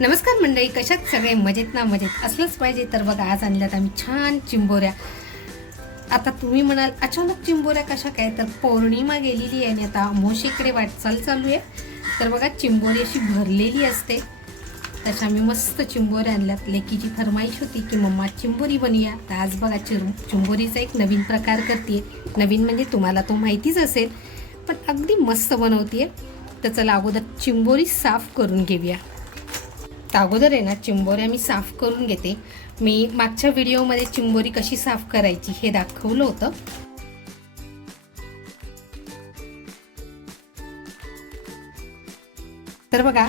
नमस्कार मंडळी कशात सगळे मजेत ना मजेत? असलंच पाहिजे. तर बघा आज आणल्यात आम्ही छान चिंबोऱ्या. आता तुम्ही म्हणाल अचानक चिंबोऱ्या कशा काय? तर पौर्णिमा गेलेली आहे आणि आता अमोशीकडे वाटचाल चालू आहे. तर बघा चिंबोरी अशी भरलेली असते. तशा मी मस्त चिंबोऱ्या आणल्यात. लेकीची फरमाईश होती की मम्मा चिंबोरी बनवूया तर आज बघा चिर चिंबोरीचा एक नवीन प्रकार करते नवीन म्हणजे तुम्हाला तो माहितीच असेल पण अगदी मस्त बनवते तर चला अगोदर चिंबोरी साफ करून घेऊया. तर अगोदर आहे ना चिंबोऱ्या मी साफ करून घेते. मी मागच्या व्हिडिओमध्ये चिंबोरी कशी साफ करायची हे दाखवलं होतं. तर बघा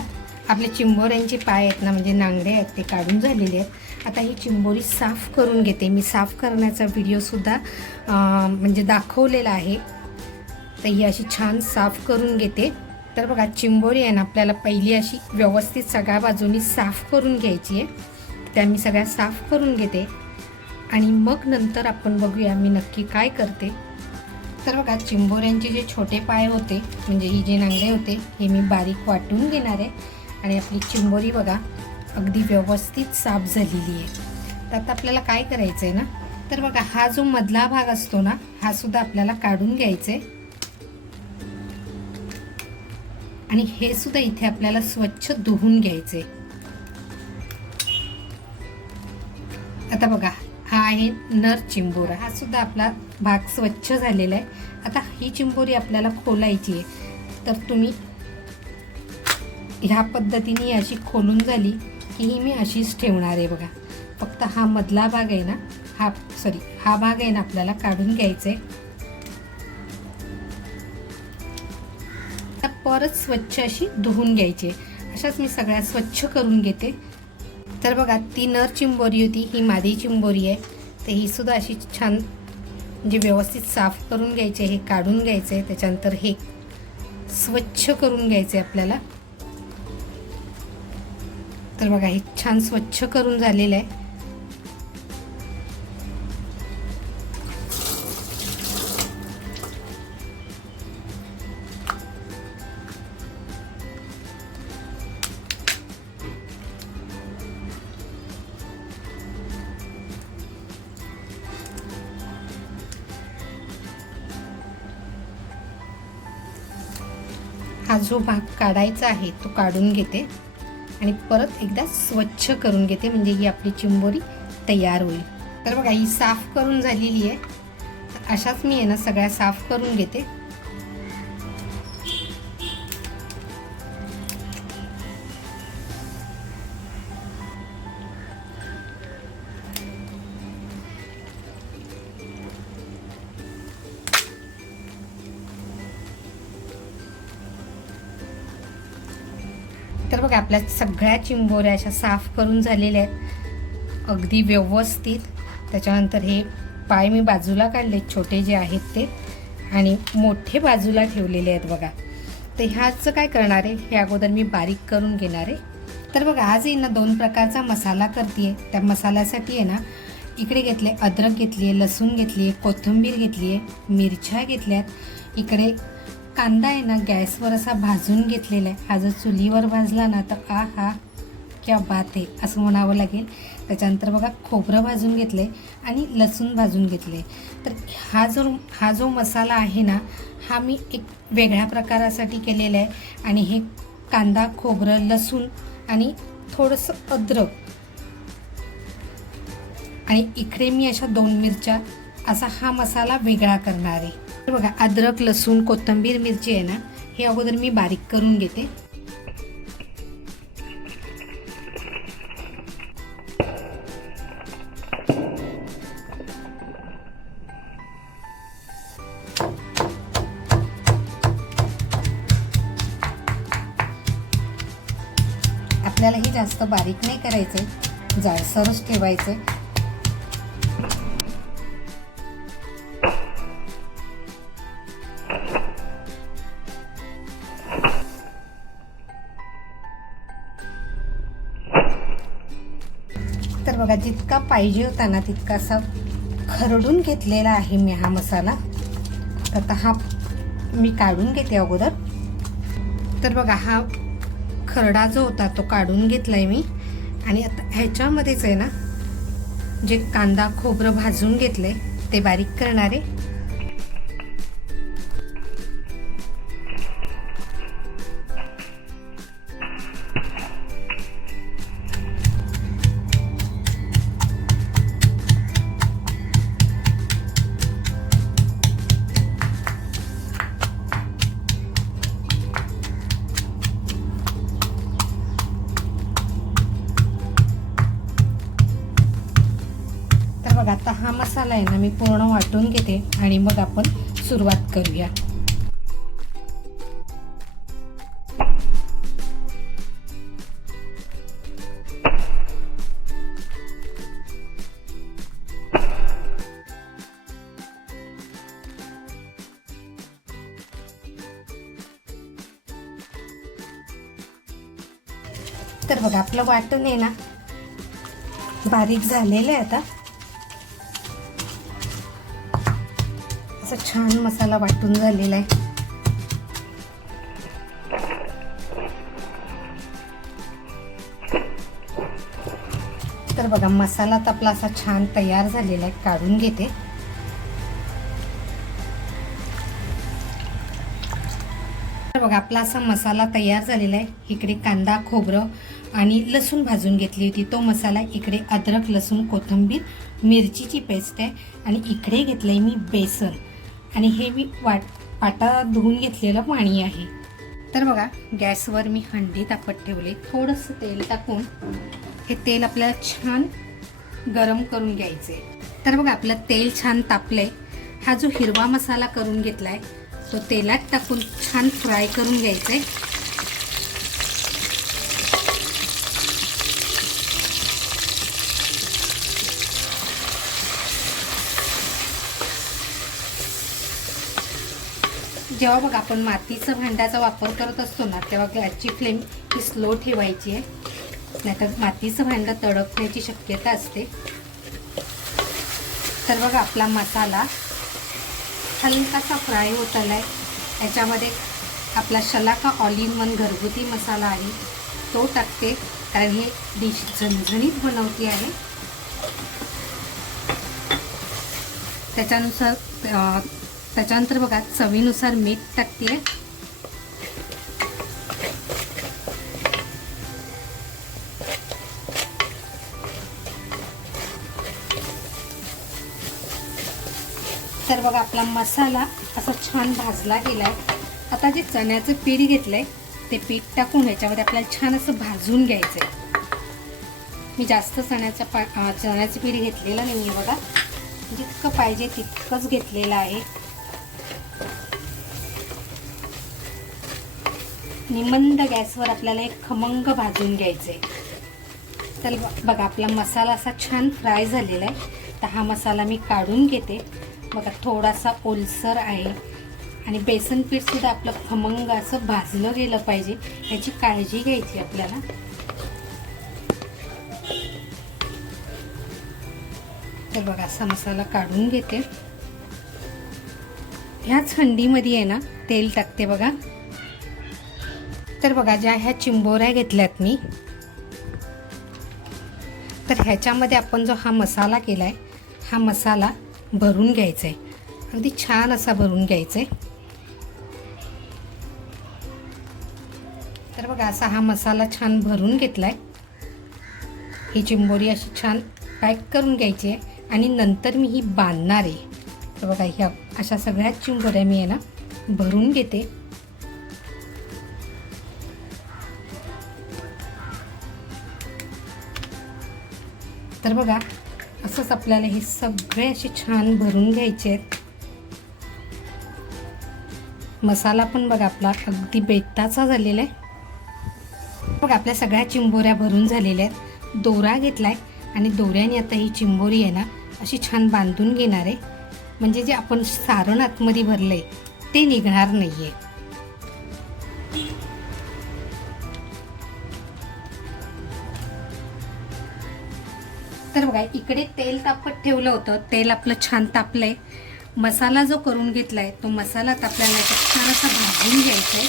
आपल्या चिंबोऱ्यांचे पाय आहेत ना म्हणजे नांगडे आहेत ते काढून झालेले आहेत. आता ही चिंबोरी साफ करून घेते. मी साफ करण्याचा व्हिडिओसुद्धा म्हणजे दाखवलेला आहे. तर ही अशी छान साफ करून घेते. तर बघा चिंबोरी आहे ना आपल्याला पहिली अशी व्यवस्थित सगळ्या बाजूनी साफ करून घ्यायची आहे. त्या मी सगळ्या साफ करून घेते. आणि मग नंतर आपण बघूया मी नक्की काय करते. तर बघा चिंबोऱ्यांचे जे छोटे पाय होते म्हणजे ही जे नांगडे होते हे मी बारीक वाटून घेणार आहे. आणि आपली चिंबोरी बघा अगदी व्यवस्थित साफ झालेली आहे. तर आता आपल्याला काय करायचं आहे ना तर बघा हा जो मधला भाग असतो ना हा सुद्धा आपल्याला काढून घ्यायचा आहे आणि हे सुद्धा इथे आपल्याला स्वच्छ धुवून घ्यायचे आता बघा हा आहे नर चिंबोरा. हा सुद्धा आपला भाग स्वच्छ झालेला आहे. आता ही चिंबोरी आपल्याला खोलायची आहे. तर तुम्ही ह्या पद्धतीने अशी खोलून झाली की ही मी अशीच ठेवणार आहे बघा. फक्त हा मधला भाग आहे ना हा सॉरी हा भाग आहे ना आपल्याला काढून घ्यायचा आहे परत स्वच्छ अशी धुवून घ्यायची. अशाच मी सगळ्या स्वच्छ करून घेते. तर बघा ती नर चिंबोरी होती ही मादी चिंबोरी आहे. तर ही सुद्धा अशी छान म्हणजे व्यवस्थित साफ करून घ्यायचे हे काढून घ्यायचे त्याच्यानंतर हे स्वच्छ करून घ्यायचे आपल्याला. तर बघा हे छान स्वच्छ करून झालेलं आहे. हा जो भाग काढायचा आहे तो काढून घेते. आणि परत एकदा स्वच्छ करून घेते म्हणजे ही आपली चिंबोरी तयार होईल. तर बघा ही साफ करून झालेली आहे. अशाच मी आहे ना सगळ्या साफ करून घेते. तर बघा आपल्या सगळ्या चिंबोऱ्या अशा साफ करून झालेल्या आहेत. अगदी व्यवस्थित. त्याच्यानंतर हे पाय मी बाजूला काढले छोटे जे आहेत ते आणि मोठे बाजूला ठेवलेले आहेत बघा. तर ह्याचं काय करणार आहे? हे अगोदर मी बारीक करून घेणार आहे. तर बघा आज आहे ना दोन प्रकारचा मसाला करते त्या मसाल्यासाठी आहे ना इकडे घेतले अद्रक घेतली आहे लसूण घेतली आहे कोथिंबीर घेतली आहे मिरच्या घेतल्यात. इकडे कांदा आहे ना गॅसवर असा भाजून घेतलेला आहे. हा जर चुलीवर भाजला ना तर आ हा क्या बात आहे असं म्हणावं लागेल. त्याच्यानंतर बघा खोबरं भाजून घेतलं आहे आणि लसूण भाजून घेतले तर हा जो हा जो मसाला आहे ना हा मी एक वेगळ्या प्रकारासाठी केलेला आहे. आणि हे कांदा खोबरं लसूण आणि थोडंसं अद्रक. आणि इकडे मी अशा दोन मिरच्या असा हा मसाला वेगळा करणार आहे. बघा अद्रक लसूण कोथिंबीर मिरची आहे ना हे अगोदर मी बारीक करून घेते. आपल्यालाही जास्त बारीक नाही करायचंय जाडसरच ठेवायचंय. तर जितका पाहिजे होता ना तितका असा खरडून घेतलेला आहे मी हा मसाला. तर आता हा मी काढून घेते अगोदर. तर बघा हा खरडा जो होता तो काढून घेतला आहे मी. आणि आता ह्याच्यामध्येच आहे ना जे कांदा खोबरं भाजून घेतलं आहे ते बारीक करणारे. मग आता हा मसाला आहे ना मी पूर्ण वाटून घेते आणि मग आपण सुरुवात करूया. तर बघा आपलं वाटण आहे ना बारीक झालेलं आहे आता. असा छान मसाला वाटून झालेला आहे. तर बघा मसाला तर आपला असा छान तयार झालेला आहे. काढून घेते. तर बघा आपला असा मसाला तयार झालेला आहे. इकडे कांदा खोबरं आणि लसूण भाजून घेतली होती. तो मसाला इकडे अद्रक लसूण कोथिंबीर मिरचीची पेस्ट आहे. आणि इकडे घेतलं आहे मी बेसन. आणि हे मी वाट पाटा धुवून घेतलेलं पाणी आहे. तर बघा गॅसवर मी हंडी तापत ठेवले. थोडंसं तेल टाकून हे तेल आपल्याला छान गरम करून घ्यायचे तर बघा आपलं तेल छान तापलंय. हा जो हिरवा मसाला करून घेतलाय तो तेलात टाकून छान फ्राय करून घ्यायचा आहे जेव्हा बघ आपण मातीचं भांड्याचा वापर करत असतो ना तेव्हा गॅसची फ्लेम ही स्लो ठेवायची आहे. नाहीतर मातीचं भांडं तडकण्याची शक्यता असते. तर बघा आपला मसाला हलकासा फ्राय होत आला आहे याच्यामध्ये आपला शलाका ऑल वन घरगुती मसाला आहे. तो टाकते कारण हे डिश झणझणीत बनवती आहे. त्याच्यानुसार त्याच्यानंतर बघा चवीनुसार मीठ टाकते तर बघा आपला मसाला असा छान भाजला गेलाय. आता जे चण्याचं पीठ घेतलंय ते पीठ टाकून याच्यामध्ये आपल्याला छान असं भाजून घ्यायचंय. मी जास्त चण्याचं पा चण्याचं पीठ घेतलेलं नाही बघा. जितकं पाहिजे तितकंच घेतलेलं आहे. निमंद गॅसवर आपल्याला एक खमंग भाजून घ्यायचं. आहे तर ब- बघा आपला मसाला असा छान फ्राय झालेला आहे. तर हा मसाला मी काढून घेते. बघा थोडासा ओलसर आहे. आणि बेसन पीठसुद्धा आपलं खमंग असं भाजलं गेलं पाहिजे. याची काळजी घ्यायची आपल्याला. तर बघा असा मसाला काढून घेते. ह्याच हंडीमध्ये आहे ना तेल टाकते बघा. तर बघा ज्या ह्या चिंबोऱ्या घेतल्यात मी तर ह्याच्यामध्ये आपण जो हा मसाला केला आहे हा मसाला भरून घ्यायचा आहे अगदी छान असा भरून घ्यायचा आहे तर बघा असा हा मसाला छान भरून घेतला आहे ही चिंबोरी अशी छान पॅक करून घ्यायची आहे आणि नंतर मी ही बांधणार. आहे तर बघा ह्या अशा सगळ्याच चिंबोऱ्या मी आहे ना भरून घेते. तर बघा असंच आपल्याला हे सगळे असे छान भरून घ्यायचे आहेत. मसाला पण बघा आपला अगदी बेताचा झालेला आहे. बघा आपल्या सगळ्या चिंबोऱ्या भरून झालेल्या आहेत. दोरा घेतला आहे आणि दोऱ्याने आता ही चिंबोरी आहे ना अशी छान बांधून घेणार आहे. म्हणजे जे आपण सारण आतमध्ये भरलं आहे ते निघणार नाही आहे तर बघा इकडे तेल तापत ठेवलं होतं. तेल आपलं छान तापलंय. मसाला जो करून घेतलाय तो मसाला तापल्याला याच्यात छान असा भाजून घ्यायचा आहे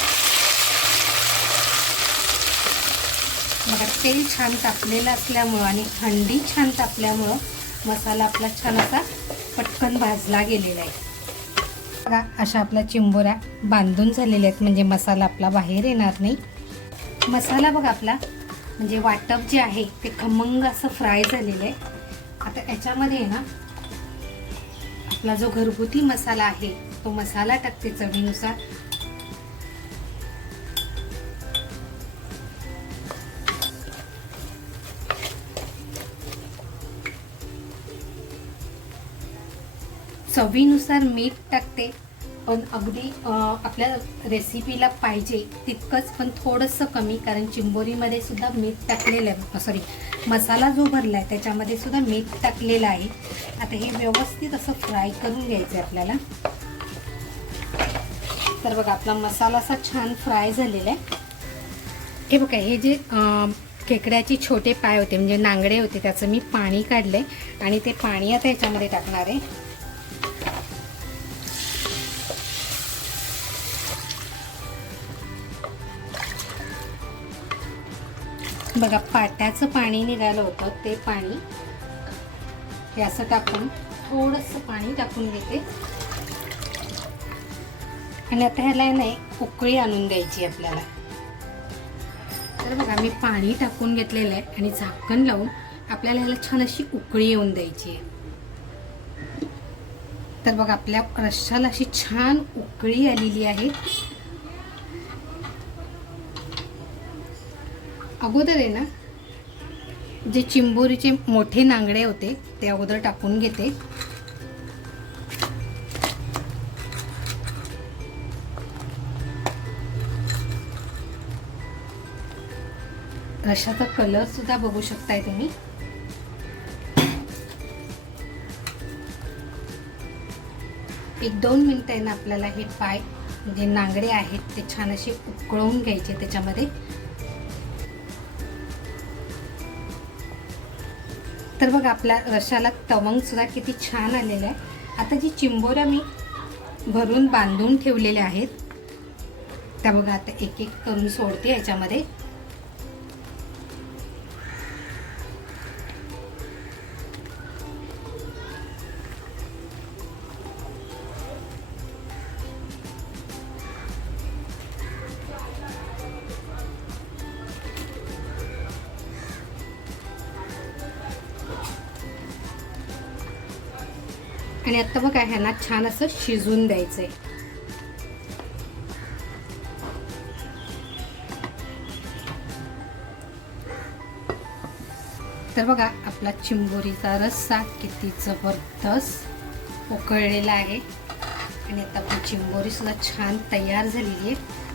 बघा तेल छान तापलेलं असल्यामुळं आणि थंडी छान तापल्यामुळं मसाला आपला छान असा पटकन भाजला गेलेला आहे बघा अशा आपल्या चिंबोऱ्या बांधून झालेल्या आहेत. म्हणजे मसाला आपला बाहेर येणार नाही. मसाला बघा आपला म्हणजे वाटप जे आहे ते खमंग असं फ्राय झालेलं आहे. आता याच्यामध्ये आहे ना आपला जो घरगुती मसाला आहे तो मसाला टाकते चवीनुसार. चवीनुसार मीठ टाकते. पण अगदी आपल्या रेसिपीला पाहिजे तितकंच पण थोडंसं कमी कारण चिंबोरीमध्ये सुद्धा मीठ टाकलेलं आहे. सॉरी मसाला जो भरला आहे त्याच्यामध्ये सुद्धा मीठ टाकलेलं आहे. आता हे व्यवस्थित असं फ्राय करून घ्यायचं आहे आपल्याला. तर बघा आपला मसाला असा छान फ्राय झालेला आहे. हे बघा हे जे खेकड्याचे छोटे पाय होते म्हणजे नांगडे होते त्याचं मी पाणी काढले आणि ते पाणी आता याच्यामध्ये टाकणार आहे. बघा पाट्याचं पाणी निघालं होतं ते पाणी. हे असं टाकून थोडंसं पाणी टाकून घेते. आणि आता ह्याला नाही उकळी आणून द्यायची आपल्याला. तर बघा मी पाणी टाकून घेतलेलं आहे आणि झाकण लावून आपल्याला ह्याला छान अशी उकळी येऊन द्यायची आहे. तर बघा आपल्या रश्शाला अशी छान उकळी आलेली आहे. अगोदर आहे ना जे चिंबोरीचे मोठे नांगडे होते ते अगोदर टाकून घेते. रशाचा कलर सुद्धा बघू शकताय तुम्ही. एक दोन मिनटं आहे ना आपल्याला हे पाय जे नांगडे आहेत ते छान असे उकळवून घ्यायचे त्याच्यामध्ये. तर बघ आपल्या रशाला तवंगसुद्धा किती छान आलेलं आहे. आता जी चिंबोऱ्या मी भरून बांधून ठेवलेल्या आहेत त्या बघा आता एक एक करून सोडते याच्यामध्ये. आणि आता बघा ह्यांना छान असं शिजवून आहे तर बघा आपला चिंबोरीचा रस्सा किती जबरदस्त उकळलेला आहे. आणि आता आपली चिंबोरीसुद्धा छान तयार झालेली आहे.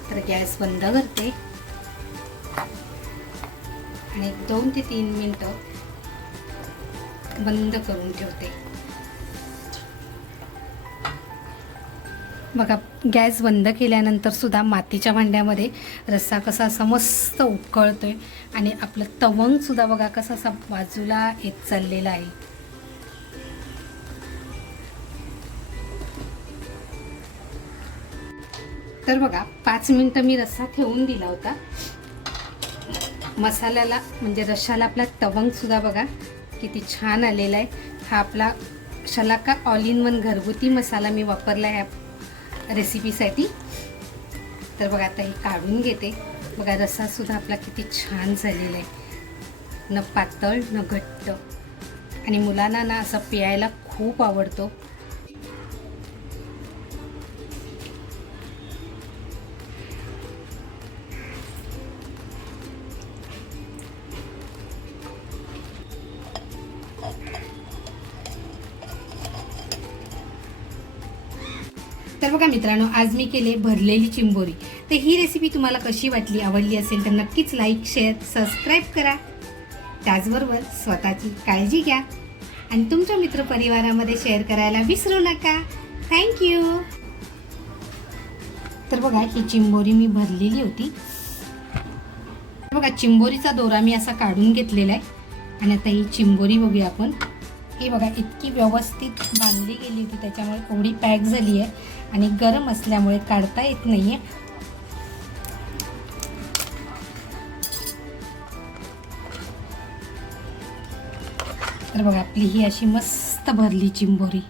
तर गॅस बंद करते. आणि दोन ते तीन मिनटं बंद करून ठेवते. बघा गॅस बंद केल्यानंतर सुद्धा मातीच्या भांड्यामध्ये रस्सा कसा असा मस्त उकळतो आहे आणि आपलं तवंग सुद्धा बघा कसा असा बाजूला येत चाललेला आहे. तर बघा पाच मिनटं मी रस्सा ठेवून दिला होता. मसाल्याला म्हणजे रशाला आपला तवंग सुद्धा बघा किती छान आलेला आहे. हा आपला शलाका ऑल इन वन घरगुती मसाला मी वापरला आहे. रेसिपीसाठी. तर बघा आता हे काढून घेते. बघा रस्सासुद्धा आपला किती छान झालेला आहे. न पातळ न घट्ट. आणि मुलांना ना असं प्यायला खूप आवडतो. तर बघा मित्रांनो आज मी केले भरलेली चिंबोरी. तर ही रेसिपी तुम्हाला कशी वाटली आवडली असेल तर नक्कीच लाईक शेअर सबस्क्राईब करा. त्याचबरोबर स्वतःची काळजी घ्या. आणि तुमच्या मित्रपरिवारामध्ये शेअर करायला विसरू नका. थँक्यू तर बघा ही चिंबोरी मी भरलेली होती. तर बघा चिंबोरीचा दोरा मी असा काढून घेतलेला आहे. आणि आता ही चिंबोरी बघूया आपण. ही बघा इतकी व्यवस्थित बांधली गेली होती त्याच्यामुळे एवढी पॅक झाली आहे. आणि गरम असल्यामुळे काढता येत नाही आहे तर बघा आपली ही अशी मस्त भरली चिंबोरी.